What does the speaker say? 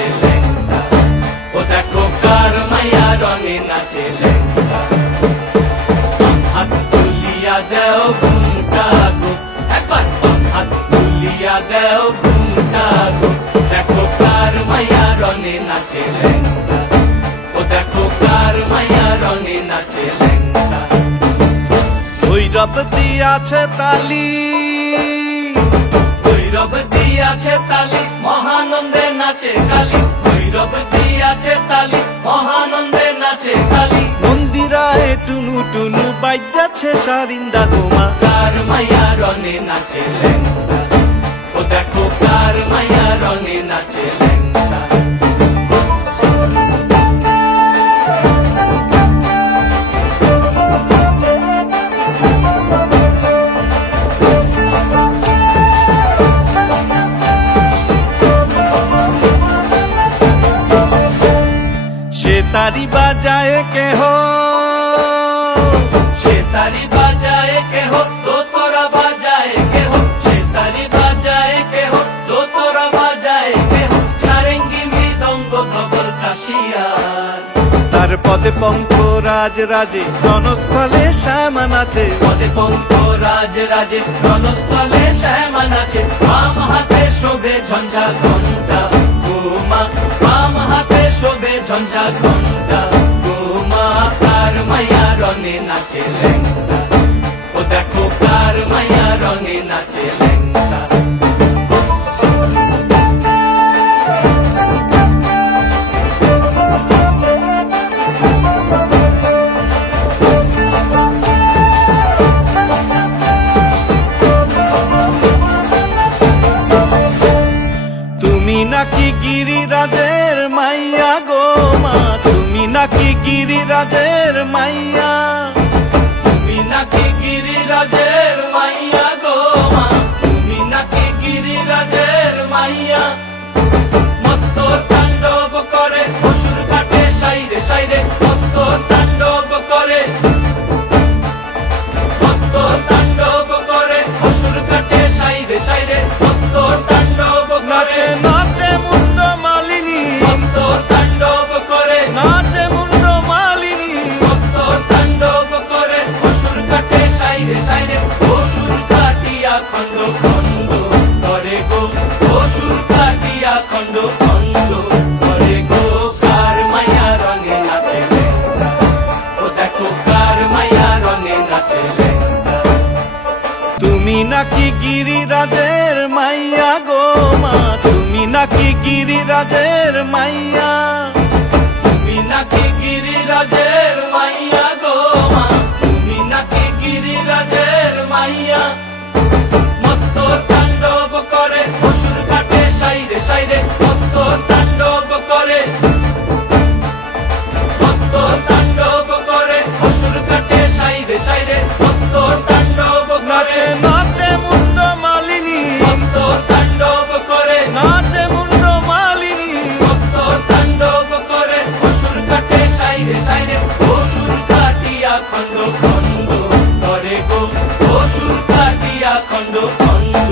নাচে লেঙ্গা, ও দেখো কার মাইয়া রঙে নাচে লেঙ্গা। হাত তুলিয়া দেও ঘুমটা গো, একবার হাত তুলিয়া দেও ঘুমটা গো, দেখো কার মাইয়া রঙে নাচে লেঙ্গা, ও দেখো কার মাইয়া রঙে নাচে লেঙ্গা। ভৈরব দিয়াছে তালি, ভৈরব দিয়াছে তালি, মহানন্দে নাচে কালী, ভৈরব দিয়াছে তালি, মহানন্দে নাচে কালী। মন্দিরায় টুনু টুনু বাজ্যাছে সারিন্দা গোমা, কার মাইয়া রঙে নাচে লেঙ্গা, ও দেখো কার মাইয়া রঙে নাচে লেঙ্গা। তারি বাজায় কেহ, সে তারি বাজায় কেহ, তো তোরা বাজায় কেহ, সে তারি বাজায় কেহ, তো তোরা বাজায় কেহ। সারেঙ্গি মৃদঙ্গ ধবল কাশিয়ার, তার পদে পঙ্ক রাজ রাজে রণস্থলে শ্যামা নাচে, পদে পঙ্ক রাজ রাজে রণস্থলে শ্যামা নাচে। বাম হাতে শোভে ঝঞ্ঝা ঘণ্টা গোমা, বাম হাতে শোভে ঝঞ্ঝা ঘণ্টা গোমা। কার মাইয়া রঙে নাচে লেঙ্গা, ও দেখো কার মাইয়া রঙে নাচে লেঙ্গা। তুমি নাকি গিরিরাজের মাইয়া গো মা, তুমি নাকি গিরিরাজের মাইয়া, তুমি নাকি গিরিরাজের মাইয়া গো মা, তুমি নাকি গিরিরাজের মাইয়া। মত্ত তাণ্ডব করে অসুর কাটে সাইরে সাইরে, মত্ত তাণ্ডব করে, মত্ত তাণ্ডব করে অসুর কাটে সাইরে সাইরে, মত্ত তাণ্ডব করে। নাচে নাচে মুন্ড মালিনী, মত্ত তাণ্ডব করে, নাচে মুন্ড মালিনী, মত্ত তাণ্ডব করে অসুর কাটে সাইরে সাইরে, অসুর কাটিয়া খণ্ড খণ্ড করে গো, অসুর কাটিয়া খণ্ড খণ্ড করে গো। কার মাইয়া রঙে নাচে লেঙ্গা, ও দেখো কার মাইয়া রঙে নাচে লেঙ্গা। তুমি নাকি গিরিরাজের মাইয়া গো মা, তুমি নাকি গিরিরাজের মাইয়া, তুমি নাকি গিরিরাজের মাইয়া গো মা, তুমি নাকি গিরিরাজের মাইয়া। মত্ত তাণ্ডব করে অসুর কাটে সাইরে সাইরে, মত্ত তাণ্ডব করে, মত্ত তাণ্ডব করে অসুর কাটে সাইরে সাইরে, মত্ত তাণ্ডব করে। নাচে নাচে মুন্ড মালিনী, মত্ত তাণ্ডব করে, নাচে মুন্ড মালিনী, মত্ত তাণ্ডব করে অসুর কাটে সাইরে সাইরে, অসুর কাটিয়া খণ্ড খণ্ড করে গো, অসুর কাটিয়া খণ্ড খণ্ড